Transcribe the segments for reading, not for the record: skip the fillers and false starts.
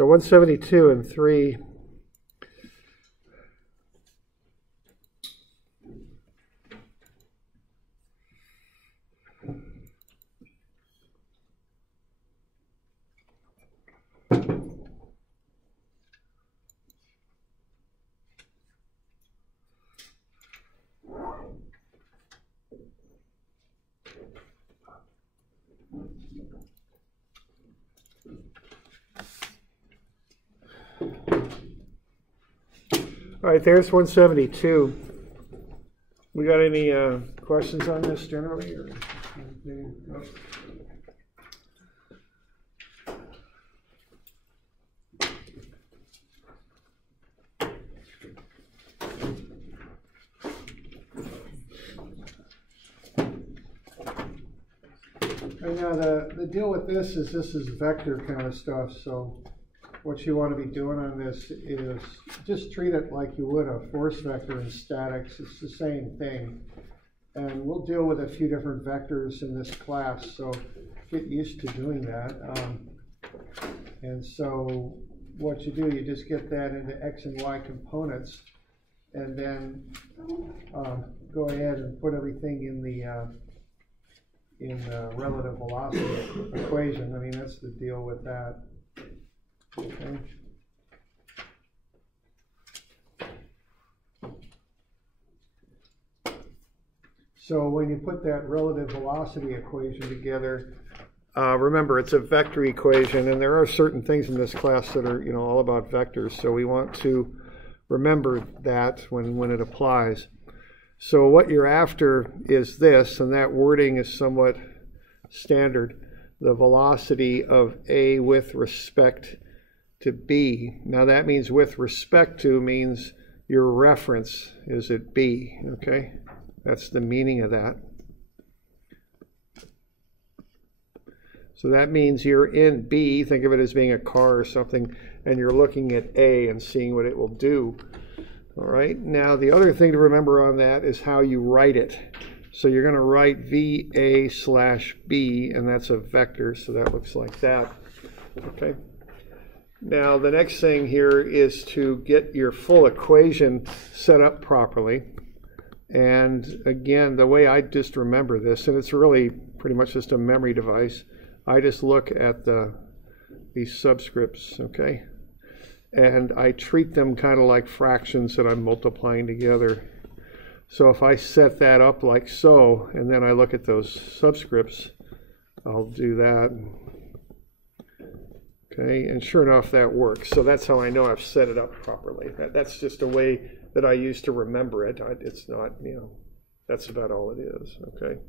So 172 and 3. All right, there's 172. We got any questions on this generally? Or? No? And now the deal with this is vector kind of stuff, so what you want to be doing on this is just treat it like you would a force vector in statics. It's the same thing. And we'll deal with a few different vectors in this class, so get used to doing that. And so what you do, you just get that into x and y components, and then go ahead and put everything in the relative velocity equation. I mean, that's the deal with that. Okay. So when you put that relative velocity equation together, remember it's a vector equation, and there are certain things in this class that are, all about vectors. So we want to remember that when it applies. So what you're after is this, and that wording is somewhat standard: the velocity of A with respect to B. Now that means with respect to means your reference is at B, okay? That's the meaning of that. So that means you're in B, think of it as being a car or something, and you're looking at A and seeing what it will do. All right, now the other thing to remember on that is how you write it. So you're going to write VA/B, and that's a vector, so that looks like that, okay? Now the next thing here is to get your full equation set up properly. And again, the way I just remember this, and it's really pretty much just a memory device, I just look at these subscripts, okay? And I treat them kind of like fractions that I'm multiplying together. So if I set that up like so, and then I look at those subscripts, I'll do that. Okay, and sure enough, that works. So that's how I know I've set it up properly. That's just a way that I use to remember it. It's not, that's about all it is, okay?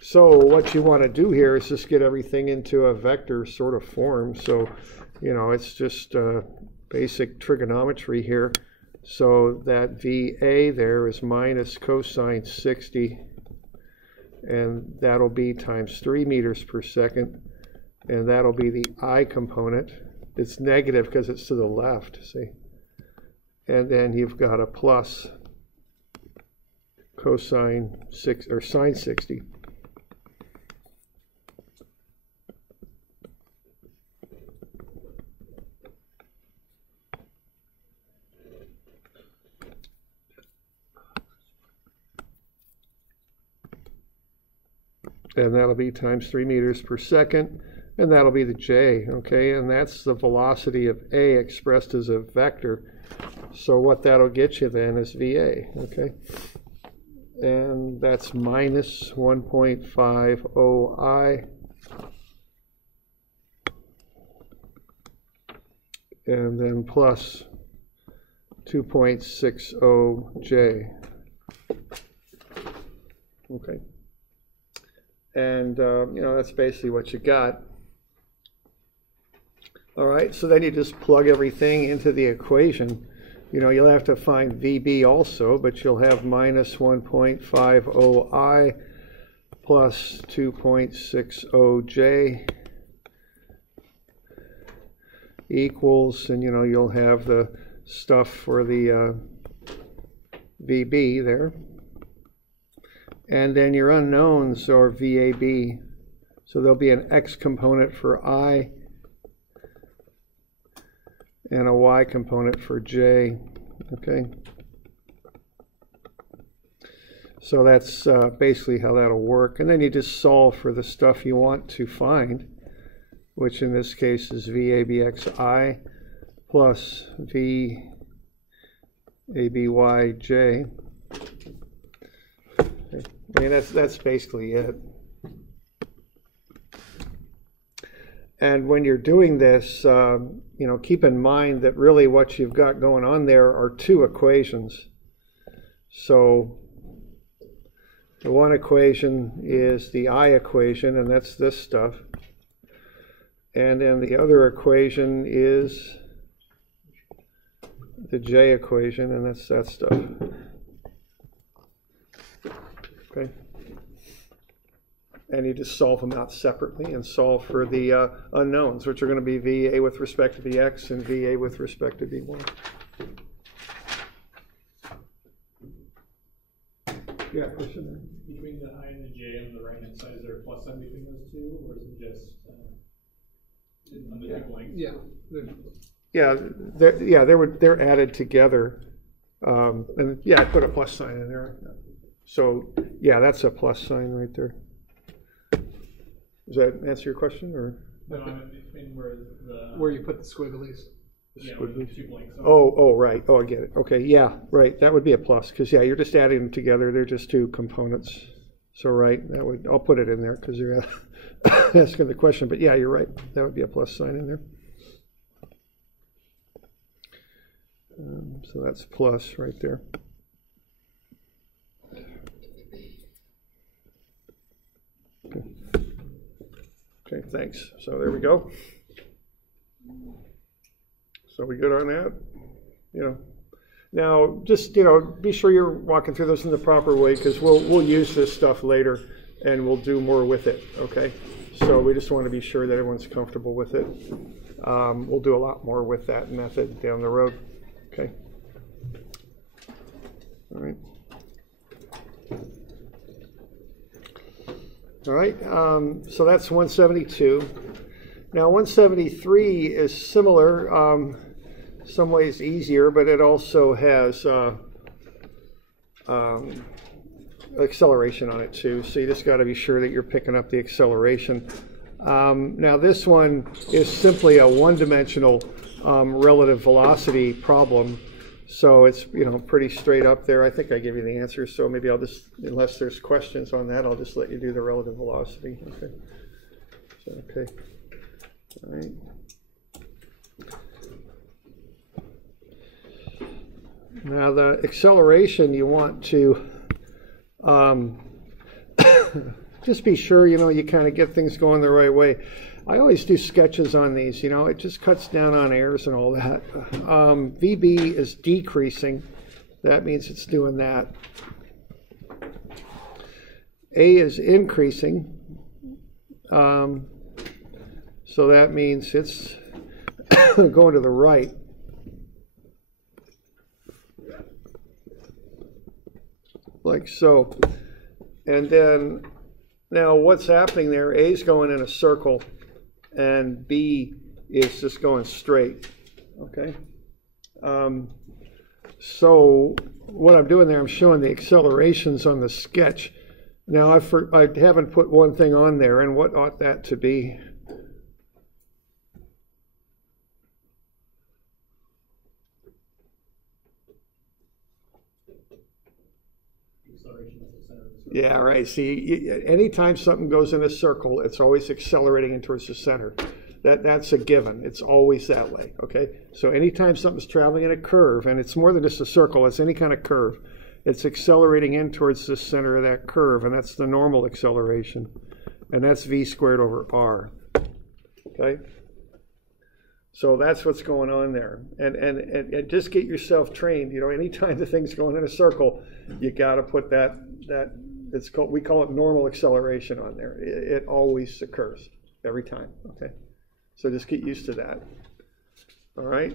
So what you want to do here is just get everything into a vector sort of form. So, it's just basic trigonometry here. So that VA there is minus cosine 60, and that'll be times 3 meters per second. And that'll be the I component. It's negative because it's to the left, see? And then you've got a plus cosine 6 or sine 60. And that'll be times 3 meters per second. And that'll be the J, okay? And that's the velocity of A expressed as a vector. So what that'll get you then is VA, okay? And that's minus 1.50 I. And then plus 2.60 J. Okay. And, that's basically what you got. All right, so then you just plug everything into the equation. You'll have to find VB also, but you'll have minus 1.50 I plus 2.60 J equals, and you'll have the stuff for the VB there. And then your unknowns are VAB. So there'll be an X component for I, and a y component for j. Okay. So that's basically how that'll work. And then you just solve for the stuff you want to find, which in this case is VABXI plus VABYJ. Okay. I mean, that's basically it. And when you're doing this, keep in mind that really what you've got going on there are two equations. So the one equation is the I equation, and that's this stuff. And then the other equation is the J equation, and that's that stuff. Okay. And you just solve them out separately and solve for the unknowns, which are going to be VA with respect to VX and VA with respect to VY. Yeah, question there. Between the I and the J on the right-hand side, is there a plus sign between those two, or is it just on the two blanks? Yeah. They're added together, and yeah, I put a plus sign in there. So yeah, that's a plus sign right there. Does that answer your question, or? No, I'm in between where you put the squigglies. Yeah, with the two blanks. Oh, right. Oh, I get it. Okay, yeah, right. That would be a plus, because yeah, you're just adding them together. They're just two components. So right, I'll put it in there because you're asking the question. But yeah, you're right. That would be a plus sign in there. So that's plus right there. Okay, thanks. So there we go. So we good on that? Now just be sure you're walking through this in the proper way, because we'll use this stuff later and we'll do more with it. Okay, so we just want to be sure that everyone's comfortable with it. We'll do a lot more with that method down the road. Okay. All right. All right. So that's 172. Now 173 is similar. Some ways easier, but it also has acceleration on it too. So you just got to be sure that you're picking up the acceleration. Now this one is simply a one-dimensional relative velocity problem. So it's pretty straight up there. I think I gave you the answer. So maybe I'll just, unless there's questions on that, I'll just let you do the relative velocity. Okay. So, okay. All right. Now the acceleration, you want to just be sure you kind of get things going the right way. I always do sketches on these. It just cuts down on errors and all that. VB is decreasing. That means it's doing that. A is increasing. So that means it's going to the right. Like so. And then now what's happening there? A is going in a circle and B is just going straight. Okay. So what I'm doing there, I'm showing the accelerations on the sketch. Now I haven't put one thing on there, and what ought that to be? Yeah, right. See, anytime something goes in a circle, it's always accelerating in towards the center. That's a given. It's always that way, okay? So anytime something's traveling in a curve, and it's more than just a circle, it's any kind of curve, it's accelerating in towards the center of that curve, and that's the normal acceleration. And that's v squared over r, okay? So that's what's going on there. And just get yourself trained. Anytime the thing's going in a circle, you got to put that we call it normal acceleration on there. It always occurs every time. Okay, so just get used to that. All right.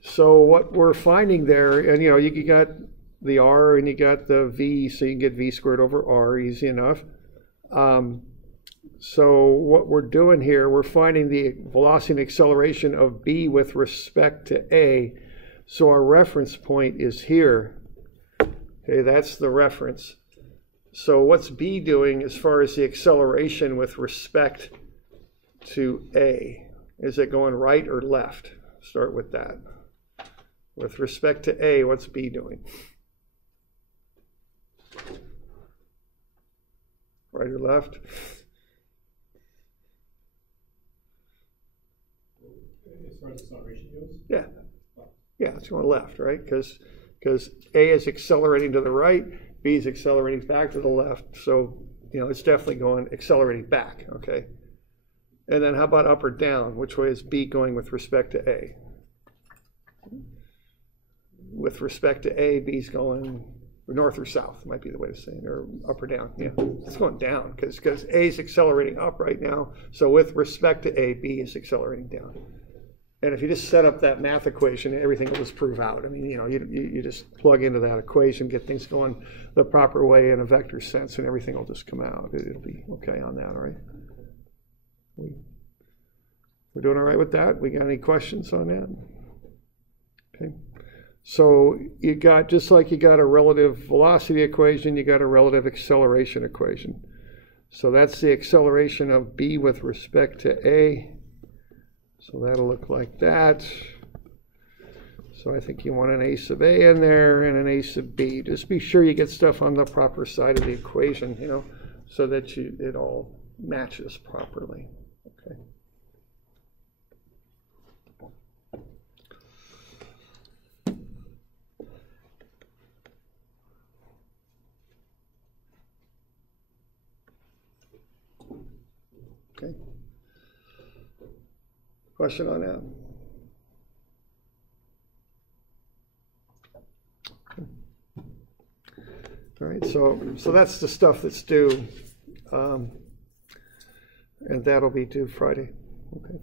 So what we're finding there, and you got the r and you got the v, so you can get v squared over r, easy enough. So what we're doing here, we're finding the velocity and acceleration of B with respect to A. So our reference point is here. Okay, that's the reference. So what's B doing as far as the acceleration with respect to A? Is it going right or left? Start with that. With respect to A, what's B doing? Right or left? As far as acceleration goes? Yeah. Yeah, it's going left, right? Because A is accelerating to the right, B is accelerating back to the left. So, you know, it's definitely going accelerating back, okay? And then how about up or down? Which way is B going with respect to A? With respect to A, B's going north or south, might be the way to say it, or up or down. Yeah, it's going down because A is accelerating up right now. So with respect to A, B is accelerating down. And if you just set up that math equation, everything will just prove out. I mean, you know, you just plug into that equation, get things going the proper way in a vector sense, and everything will just come out. It'll be okay on that, all right? We're doing all right with that? We got any questions on that? Okay. So you got, just like you got a relative velocity equation, you got a relative acceleration equation. So that's the acceleration of B with respect to A. So that'll look like that. So I think you want an A sub A in there and an A sub B. Just be sure you get stuff on the proper side of the equation, you know, so that it all matches properly. Okay. Okay. Question on that? All right, so that's the stuff that's due, and that'll be due Friday. Okay.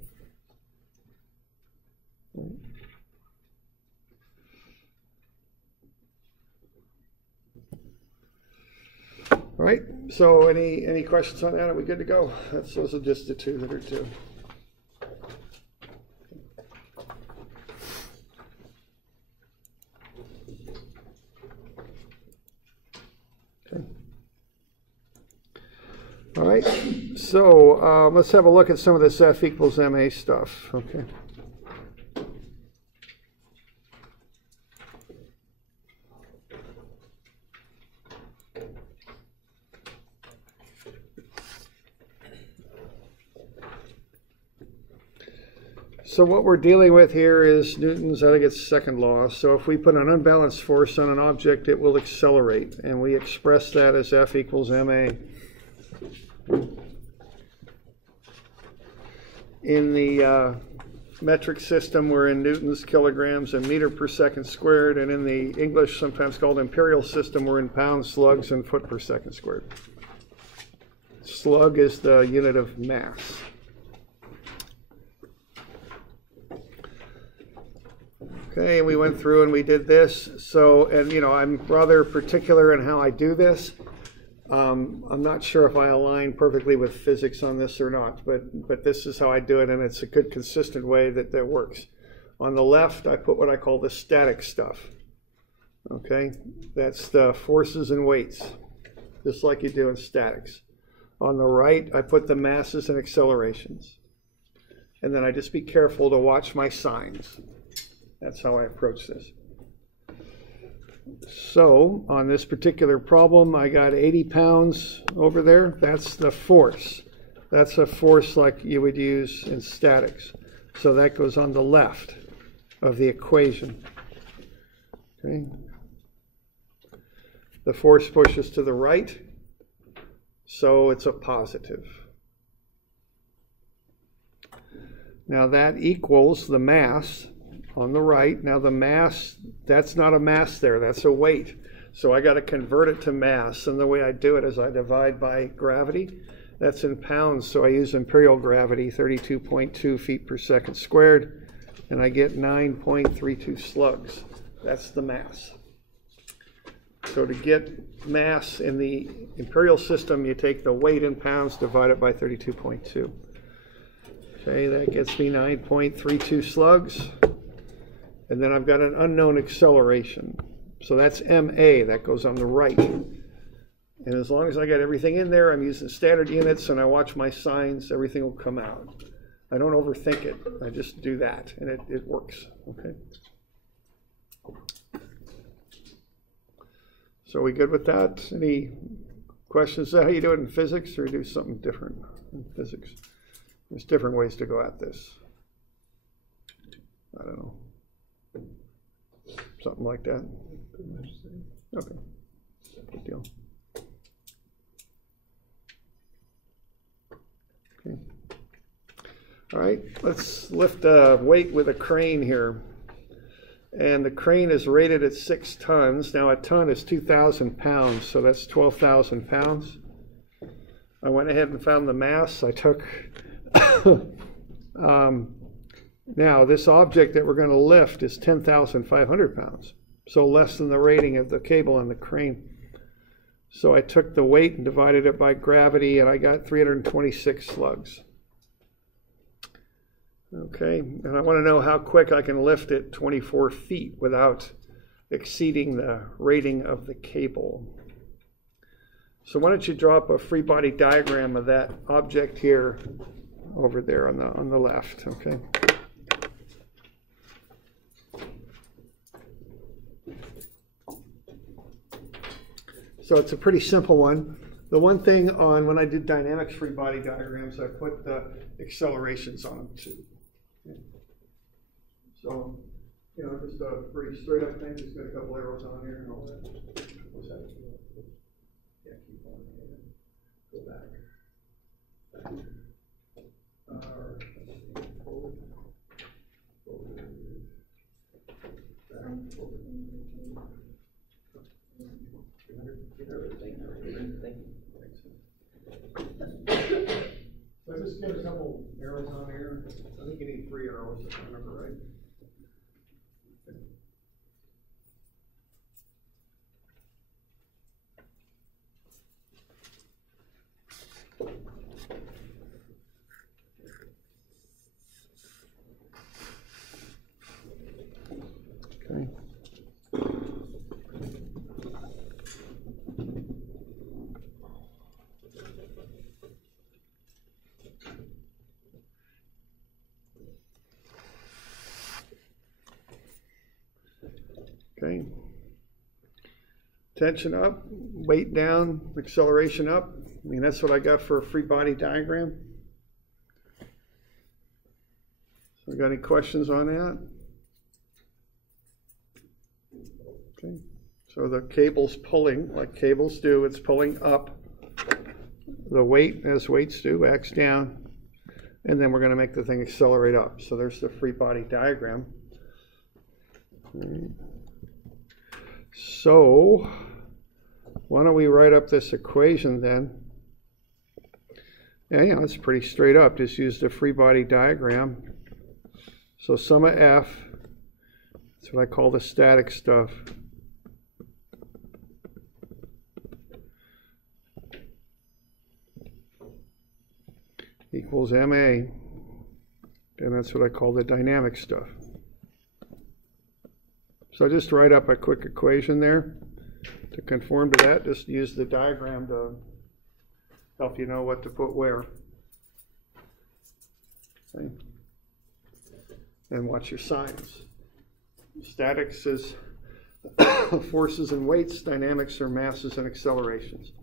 All right. So any questions on that? Are we good to go? Those are just the two that are due. All right, so let's have a look at some of this F equals MA stuff, okay? So what we're dealing with here is Newton's, I think it's second law. So if we put an unbalanced force on an object, it will accelerate, and we express that as F equals MA. In the metric system, we're in newtons, kilograms, and meter per second squared. And in the English, sometimes called imperial system, we're in pounds, slugs, and foot per second squared. Slug is the unit of mass. Okay, and we went through and we did this. So, and you know, I'm rather particular in how I do this. I'm not sure if I align perfectly with physics on this or not, but this is how I do it, and it's a good, consistent way that works. On the left, I put what I call the static stuff. Okay, that's the forces and weights, just like you do in statics. On the right, I put the masses and accelerations. And then I just be careful to watch my signs. That's how I approach this. So on this particular problem, I got 80 pounds over there. That's the force. That's a force like you would use in statics. So that goes on the left of the equation. Okay. The force pushes to the right, so it's a positive. Now that equals the mass on the right. Now the mass, that's not a mass there, that's a weight. So I got to convert it to mass, and the way I do it is I divide by gravity. That's in pounds, so I use imperial gravity, 32.2 feet per second squared, and I get 9.32 slugs. That's the mass. So to get mass in the imperial system, you take the weight in pounds, divide it by 32.2. Okay, that gets me 9.32 slugs. And then I've got an unknown acceleration. So that's MA, that goes on the right. And as long as I got everything in there, I'm using standard units and I watch my signs, everything will come out. I don't overthink it. I just do that and it works. Okay. So are we good with that? Any questions? Is that how you do it in physics, or do something different in physics? There's different ways to go at this. I don't know. Something like that. Okay. Good deal. Okay. All right, let's lift a weight with a crane here. And the crane is rated at 6 tons. Now a ton is 2,000 pounds, so that's 12,000 pounds. I went ahead and found the mass. I took, now this object that we're going to lift is 10,500 pounds, so less than the rating of the cable and the crane. So I took the weight and divided it by gravity, and I got 326 slugs. Okay, and I want to know how quick I can lift it 24 feet without exceeding the rating of the cable. So why don't you draw up a free body diagram of that object here over there on the left, okay? So it's a pretty simple one. The one thing on when I did dynamics free body diagrams, I put the accelerations on them too. So, you know, just a pretty straight up thing, just got a couple arrows on here and all that. What's that? Yeah, keep on. Go back. Forward. So I just get a couple arrows on here. I think you need 3 arrows if I remember right. Okay. Okay. Tension up, weight down, acceleration up. I mean, that's what I got for a free body diagram. So, got any questions on that? Okay. So the cable's pulling, like cables do, it's pulling up. The weight, as weights do, acts down. And then we're going to make the thing accelerate up. So there's the free body diagram. Okay. So why don't we write up this equation then? Yeah, you know, it's pretty straight up. Just use the free body diagram. So sum of F, that's what I call the static stuff. Equals MA, and that's what I call the dynamic stuff. So just write up a quick equation there. To conform to that, just use the diagram to help you know what to put where. Okay. And watch your signs. Statics is forces and weights, dynamics are masses and accelerations.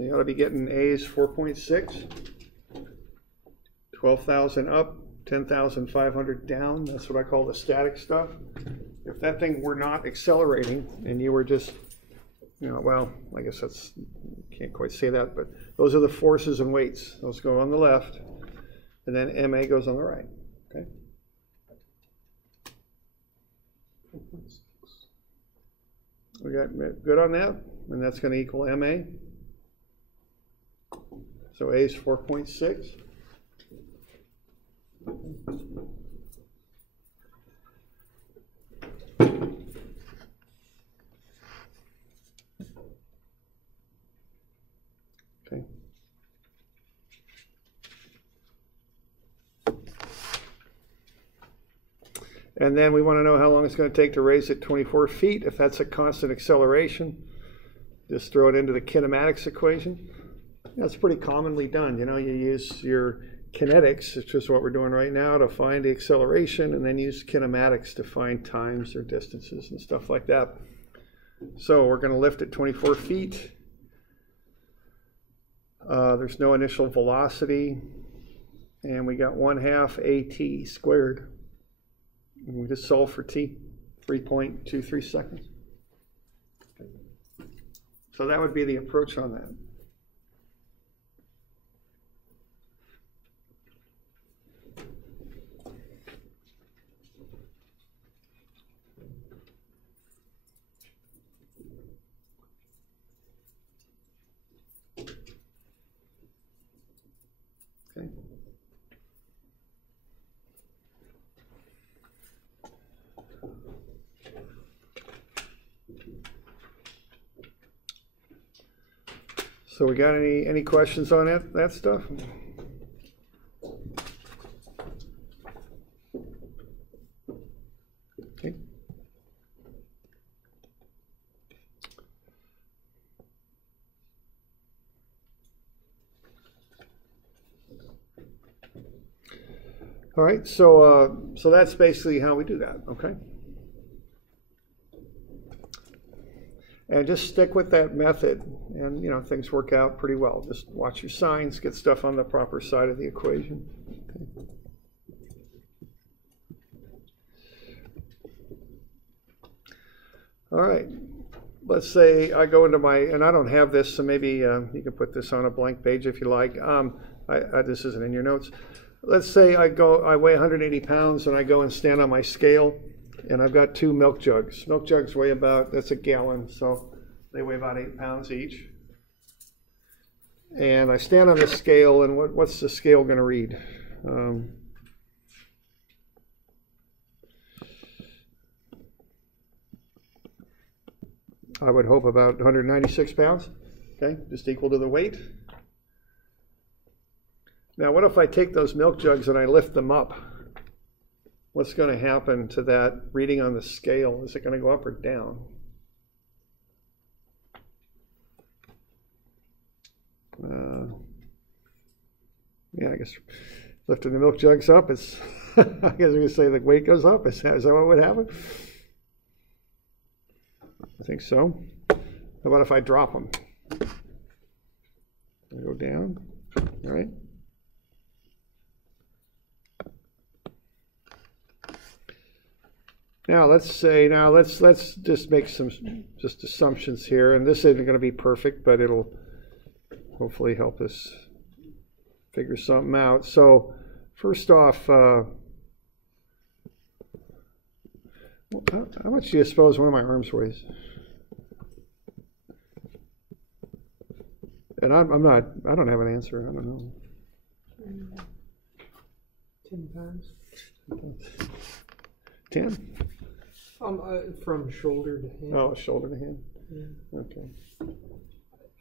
You ought to be getting A's 4.6, 12,000 up, 10,500 down. That's what I call the static stuff. If that thing were not accelerating and you were just, well, I guess that's, can't quite say that, but those are the forces and weights. Those go on the left, and then MA goes on the right, okay? We got good on that, and that's going to equal MA. So A is 4.6. Okay. And then we want to know how long it's going to take to raise it 24 feet. If that's a constant acceleration, just throw it into the kinematics equation. That's pretty commonly done. You use your kinetics, which is what we're doing right now, to find the acceleration, and then use kinematics to find times or distances and stuff like that. So we're going to lift it 24 feet. There's no initial velocity, and we got 1/2 AT squared. And we just solve for t, 3.23 seconds. So that would be the approach on that. Okay. So we got any questions on that stuff? Okay. All right, so that's basically how we do that, okay? And just stick with that method, and things work out pretty well. Just watch your signs, get stuff on the proper side of the equation. Okay. All right, let's say I go into and I don't have this, so maybe you can put this on a blank page if you like. This isn't in your notes. Let's say I weigh 180 pounds and I go and stand on my scale, and I've got 2 milk jugs. Milk jugs weigh that's a gallon, so they weigh about 8 pounds each. And I stand on the scale, and what's the scale going to read? I would hope about 196 pounds, okay, just equal to the weight. Now, what if I take those milk jugs and I lift them up? What's going to happen to that reading on the scale? Is it going to go up or down? Yeah, I guess lifting the milk jugs up, it's, I guess we're going to say the weight goes up. Is that what would happen? I think so. How about if I drop them? I go down, all right? Now let's just make some assumptions here, and this isn't going to be perfect, but it'll hopefully help us figure something out. So first off, how much do you suppose one of my arms weighs? And I don't have an answer. I don't know. 10 pounds. 10? From shoulder to hand. Oh, shoulder to hand. Yeah. Okay.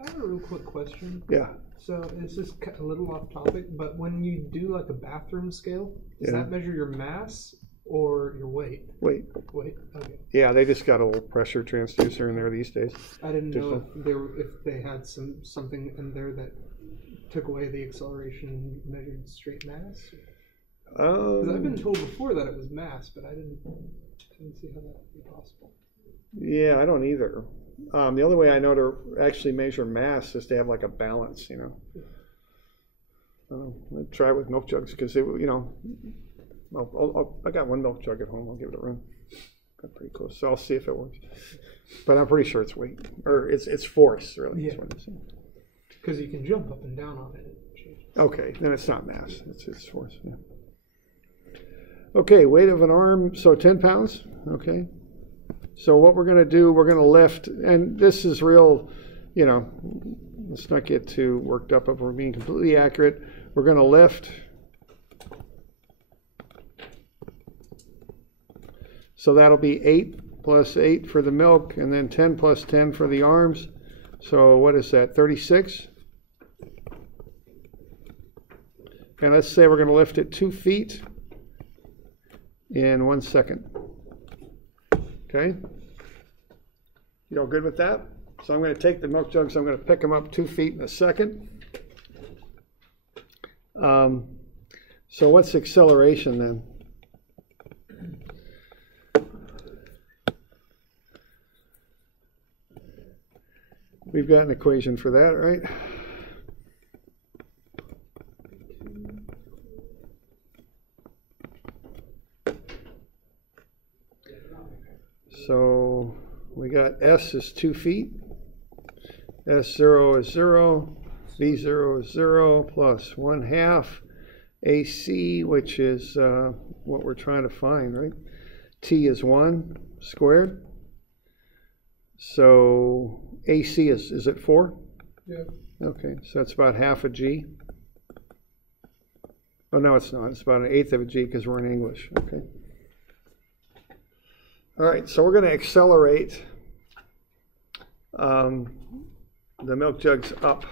I have a real quick question. Yeah. So this is a little off topic, but when you do like a bathroom scale, does that measure your mass or your weight? Weight. Okay. Yeah, they just got a little pressure transducer in there these days. I didn't know if they had something in there that took away the acceleration and measured straight mass. Because I've been told before that it was mass, but I didn't see how that would be possible. Yeah, I don't either. The only way I know to actually measure mass is to have like a balance, I'll try it with milk jugs because, I got one milk jug at home. I'll give it a run. Got pretty close, so I'll see if it works. But I'm pretty sure it's weight, or it's force, really. Yeah. Because you can jump up and down on it. Okay, then it's not mass. It's force. Yeah. Okay, weight of an arm, so 10 pounds. Okay. So what we're going to do, we're going to lift, and this is real, let's not get too worked up if we're being completely accurate. We're going to lift. So that'll be 8 plus 8 for the milk, and then 10 plus 10 for the arms. So what is that, 36? And let's say we're going to lift it 2 feet in 1 second. Okay? You all good with that? So I'm going to take the milk jugs, I'm going to pick them up 2 feet in a second. So what's acceleration then? We've got an equation for that, right? So we got S is 2 feet, S0 is 0, V0 is 0 plus 1/2 AC, which is what we're trying to find, right? T is 1 squared. So AC is it 4? Yeah. Okay, so that's about half a G. Oh, no, it's not. It's about 1/8 of a G because we're in English. Okay. All right, so we're going to accelerate the milk jugs up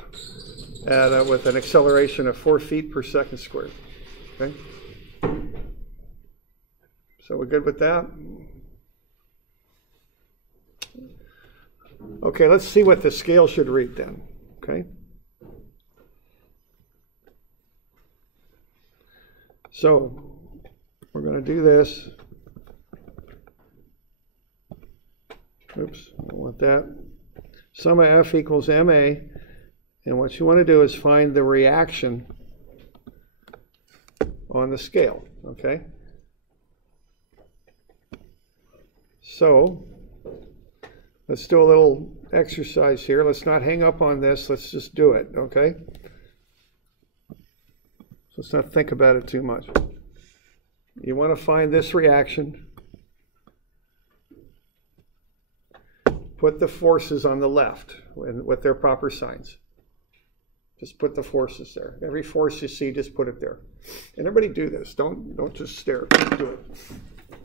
with an acceleration of 4 feet per second squared. Okay. So we're good with that? Okay, let's see what the scale should read then. Okay. So we're going to do this. Oops, I don't want that. Sum of F equals MA. And what you want to do is find the reaction on the scale. Okay. So let's do a little exercise here. Let's not hang up on this. Let's just do it, okay? So let's not think about it too much. You want to find this reaction. Put the forces on the left with their proper signs. Just put the forces there. Every force you see, just put it there. And everybody do this. Don't just stare. Just do it.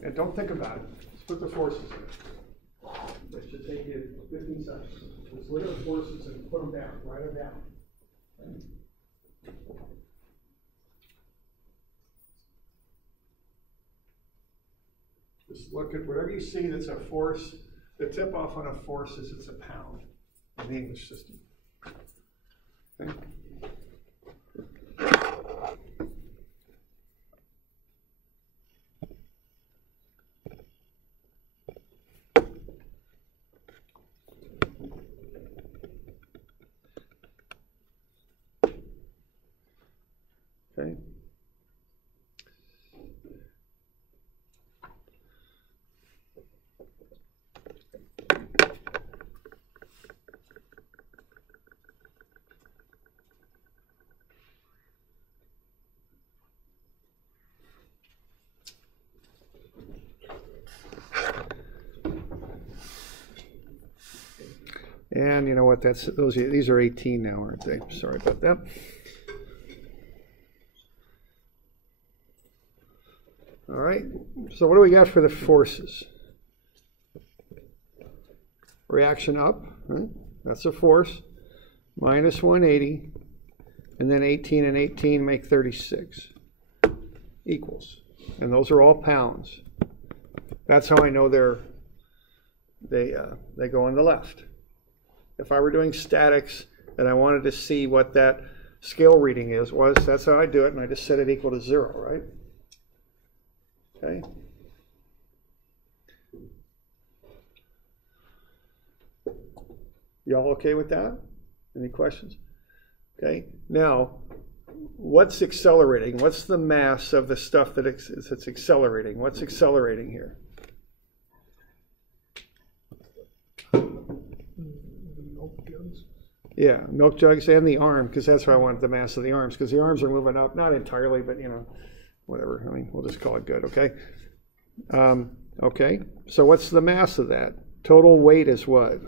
And don't think about it. Just put the forces there. It should take you 15 seconds. Just look at the forces and put them down. Write them down. Just look at whatever you see that's a force. The tip off on a force is it's a pound in the English system. Okay. Okay. And you know what? These are 18 now, aren't they? Sorry about that. All right. So what do we got for the forces? Reaction up, right? That's a force. Minus 180. And then 18 and 18 make 36. Equals. And those are all pounds. That's how I know they go on the left. If I were doing statics and I wanted to see what that scale reading that's how I do it, and I just set it equal to 0, right? Okay. Y'all okay with that? Any questions? Okay. Now, what's accelerating? What's the mass of the stuff that's accelerating? What's accelerating here? Milk jugs. Yeah, milk jugs and the arm, because that's why I wanted the mass of the arms, because the arms are moving up, not entirely, but whatever. I mean, we'll just call it good, okay? Okay, so what's the mass of that? Total weight is what?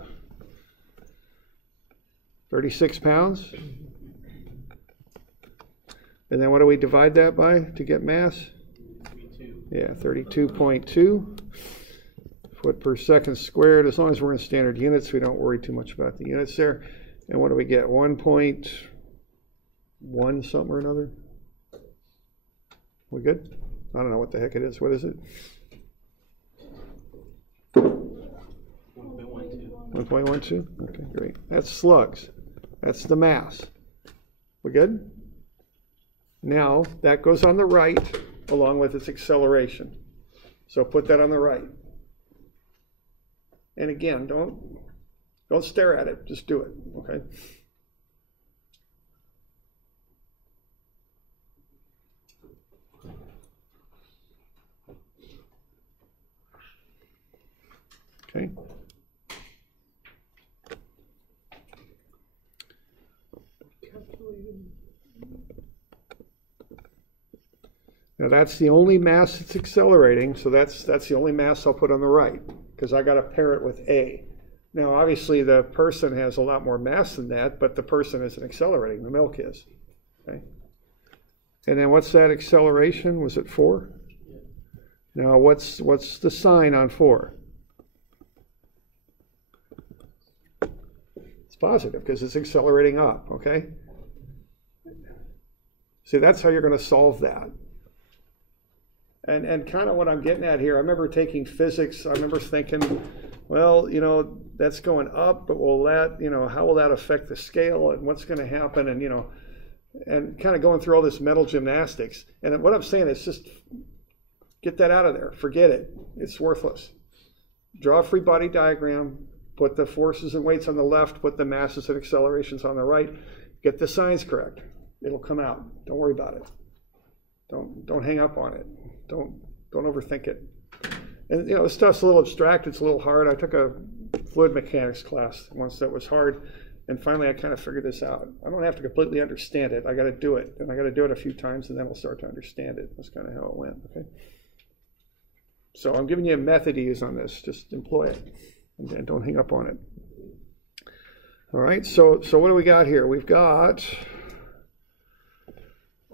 36 pounds? And then what do we divide that by to get mass? 32. Yeah, 32.2 foot per second squared. As long as we're in standard units, we don't worry too much about the units there. And what do we get? 1.1 something or another? We good? I don't know what the heck it is. What is it? 1.12. 1.12? Okay, great. That's slugs. That's the mass. We good? Now, that goes on the right along with its acceleration. So put that on the right. And again, don't stare at it. Just do it, okay? Okay. Now that's the only mass that's accelerating, so that's the only mass I'll put on the right, because I got to pair it with A. Now obviously the person has a lot more mass than that, but the person isn't accelerating, the milk is. Okay. And then what's that acceleration? Was it 4? Now what's the sign on 4? It's positive because it's accelerating up, okay? See, that's how you're going to solve that. And kind of what I'm getting at here, I remember taking physics, I remember thinking, well, that's going up, but will that, how will that affect the scale and what's going to happen? And, and kind of going through all this mental gymnastics. And what I'm saying is just get that out of there. Forget it. It's worthless. Draw a free body diagram, put the forces and weights on the left, put the masses and accelerations on the right, get the signs correct. It'll come out. Don't worry about it. Don't hang up on it. Don't overthink it. And this stuff's a little abstract. It's a little hard. I took a fluid mechanics class once that was hard, and finally I kind of figured this out. I don't have to completely understand it. I got to do it, and I got to do it a few times, and then I'll start to understand it. That's kind of how it went. Okay. So I'm giving you a method to use on this. Just employ it, and don't hang up on it. All right. So what do we got here? We've got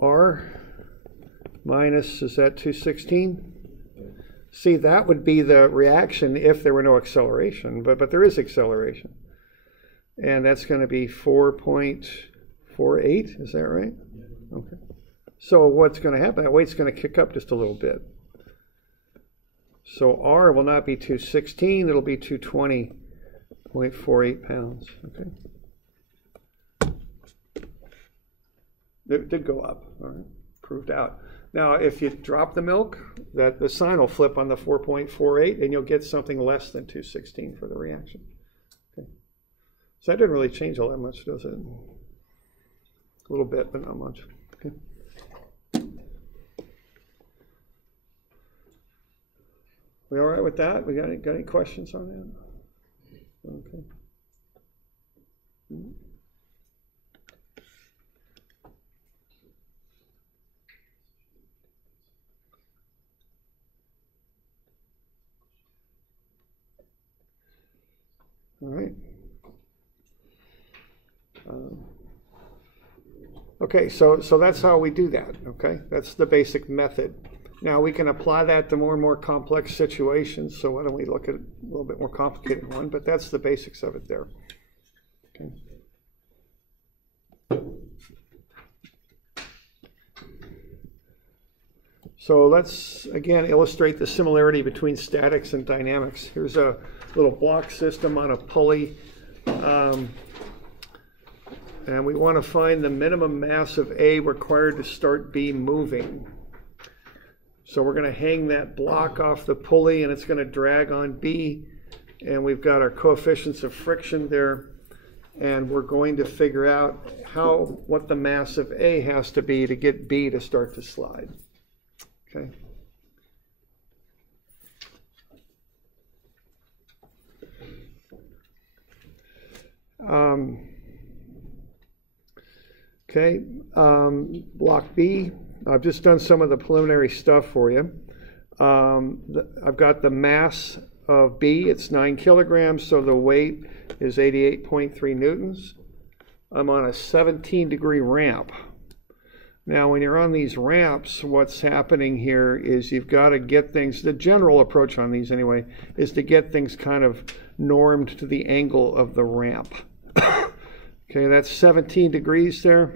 R minus, is that 216? See, that would be the reaction if there were no acceleration, but there is acceleration. And that's going to be 4.48, is that right? Okay. So what's going to happen? That weight's going to kick up just a little bit. So R will not be 216, it'll be 220.48 pounds. Okay. It did go up, all right, proved out. Now, if you drop the milk, the sign will flip on the 4.48, and you'll get something less than 216 for the reaction. Okay. So that didn't really change all that much, does it? A little bit, but not much. Okay. We all right with that? We got any questions on that? Okay. Mm-hmm. All right. Okay, so that's how we do that, okay? That's the basic method. Now we can apply that to more and more complex situations, so why don't we look at a little bit more complicated one, but that's the basics of it there. Okay. So let's, again, illustrate the similarity between statics and dynamics. Here's a little block system on a pulley. And we want to find the minimum mass of A required to start B moving. So we're going to hang that block off the pulley, and it's going to drag on B. And we've got our coefficients of friction there. and we're going to figure out what the mass of A has to be to get B to start to slide. Okay. Block B, I've just done some of the preliminary stuff for you. I've got the mass of B, it's 9 kilograms, so the weight is 88.3 newtons. I'm on a 17-degree ramp. Now, when you're on these ramps, what's happening here is you've got to get things, the general approach on these anyway, is to get things kind of normed to the angle of the ramp. Okay, that's 17 degrees there,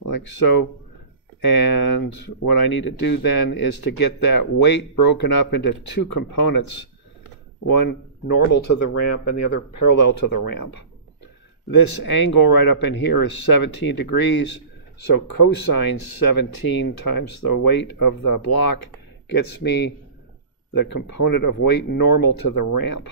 like so. And what I need to do then is to get that weight broken up into two components, one normal to the ramp and the other parallel to the ramp. This angle right up in here is 17 degrees, so cosine 17 times the weight of the block gets me the component of weight normal to the ramp.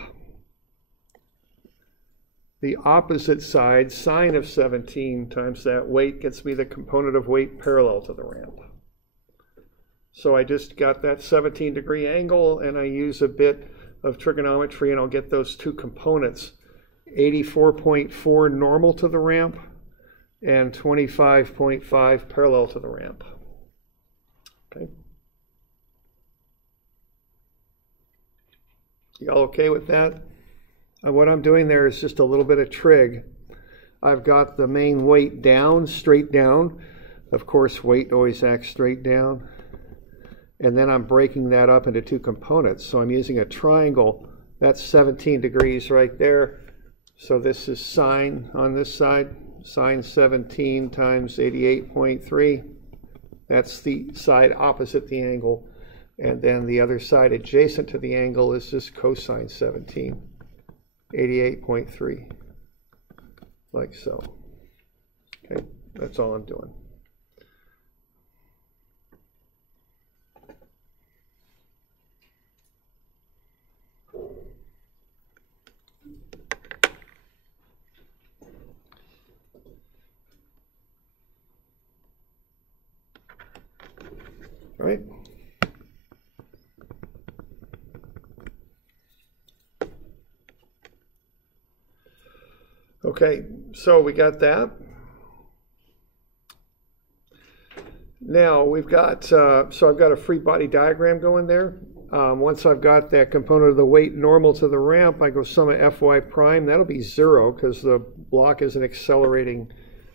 The opposite side, sine of 17 times that weight, gets me the component of weight parallel to the ramp. So I just got that 17-degree angle, and I use a bit of trigonometry, and I'll get those two components, 84.4 normal to the ramp and 25.5 parallel to the ramp. Okay. Y'all okay with that? And what I'm doing there is just a little bit of trig. I've got the main weight down, straight down. Of course, weight always acts straight down. And then I'm breaking that up into two components. So I'm using a triangle. That's 17 degrees right there. So this is sine on this side. Sine 17 times 88.3. That's the side opposite the angle. And then the other side adjacent to the angle is just cosine 17. 88.3, like so. Okay, that's all I'm doing. All right. Okay, so we got that. Now we've got, so I've got a free body diagram going there. Once I've got that component of the weight normal to the ramp, I go sum of Fy prime. That'll be 0 because the block isn't accelerating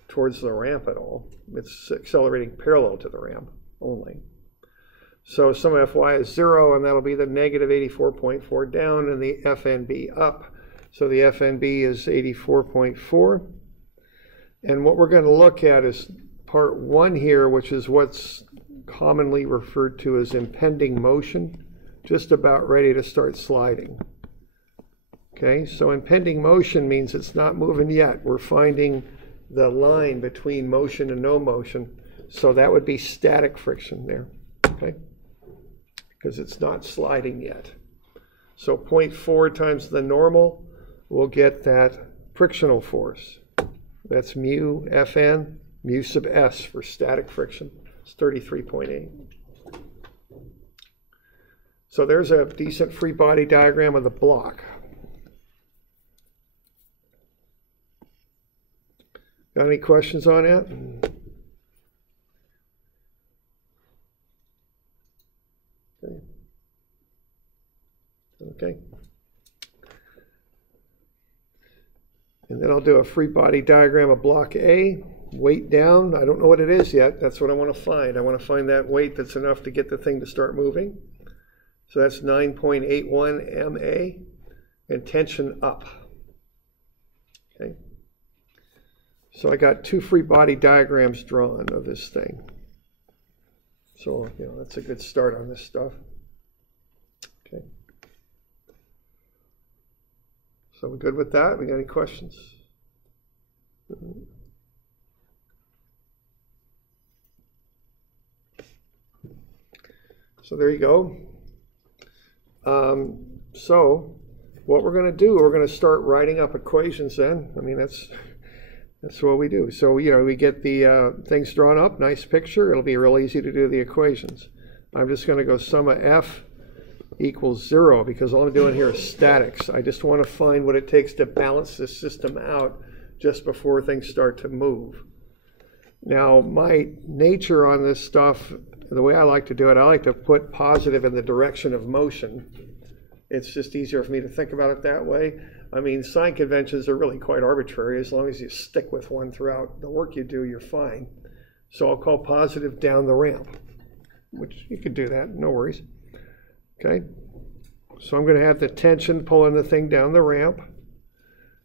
towards the ramp at all. It's accelerating parallel to the ramp only. So sum of Fy is 0, and that'll be the negative 84.4 down and the FNB up. So the FNB is 84.4. And what we're going to look at is part 1 here, which is what's commonly referred to as impending motion, just about ready to start sliding. Okay, so impending motion means it's not moving yet. We're finding the line between motion and no motion. So that would be static friction there, okay? Because it's not sliding yet. So 0.4 times the normal, we'll get that frictional force. That's mu Fn, mu sub s for static friction. It's 33.8. So there's a decent free body diagram of the block. Got any questions on it? Okay. And then I'll do a free body diagram of block A, weight down. I don't know what it is yet. That's what I want to find. I want to find that weight that's enough to get the thing to start moving. So that's 9.81 MA, and tension up. Okay. So I got two free body diagrams drawn of this thing. So, you know, that's a good start on this stuff. Okay. So we're good with that? We got any questions? So there you go. So what we're going to do, we're going to start writing up equations then. I mean, that's what we do. So, you know, we get the things drawn up, nice picture. It'll be real easy to do the equations. I'm just going to go sum of F equals 0 because all I'm doing here is statics. I just want to find what it takes to balance this system out just before things start to move. Now, my nature on this stuff, the way I like to do it, I like to put positive in the direction of motion. It's just easier for me to think about it that way. I mean, sign conventions are really quite arbitrary. As long as you stick with one throughout the work you do, you're fine. So I'll call positive down the ramp, which you could do that, no worries. Okay, so I'm going to have the tension pulling the thing down the ramp,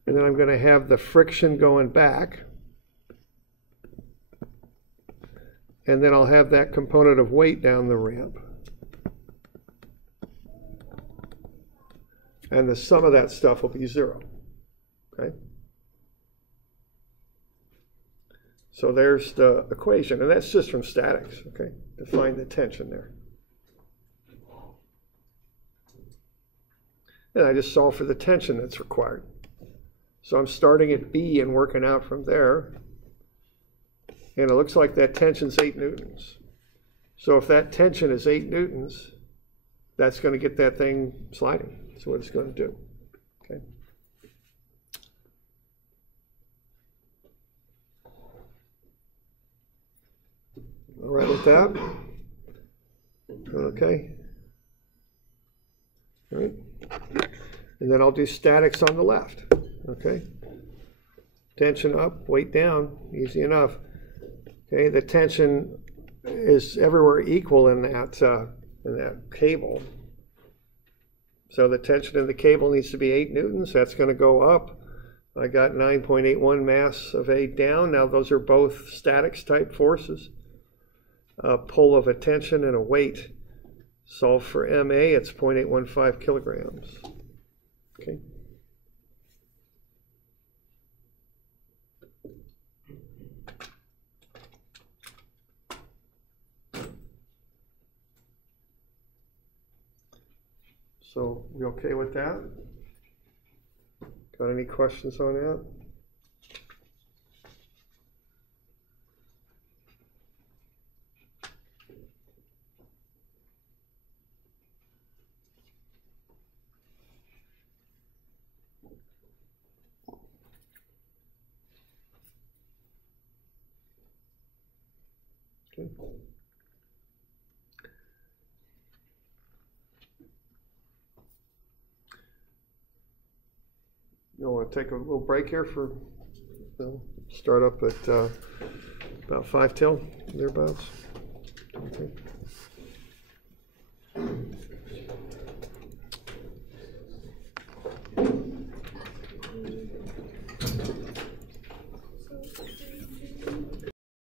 and then I'm going to have the friction going back, and then I'll have that component of weight down the ramp. And the sum of that stuff will be 0. Okay? So there's the equation, and that's just from statics, okay, to find the tension there. And I just solve for the tension that's required. So I'm starting at B and working out from there. And it looks like that tension's 8 newtons. So if that tension is 8 newtons, that's going to get that thing sliding. That's what it's going to do. Okay. All right with that? Okay. All right. And then I'll do statics on the left. Okay. Tension up, weight down, easy enough. Okay, the tension is everywhere equal in that cable. So the tension in the cable needs to be 8 newtons. That's going to go up. I got 9.81 mass of A down. Now those are both statics type forces. A pull of a tension and a weight. Solve for MA, it's 0.815 kilograms. Okay. So, you okay with that? Got any questions on that? Okay. You want to take a little break here for, start up at about 5 till, thereabouts. Okay.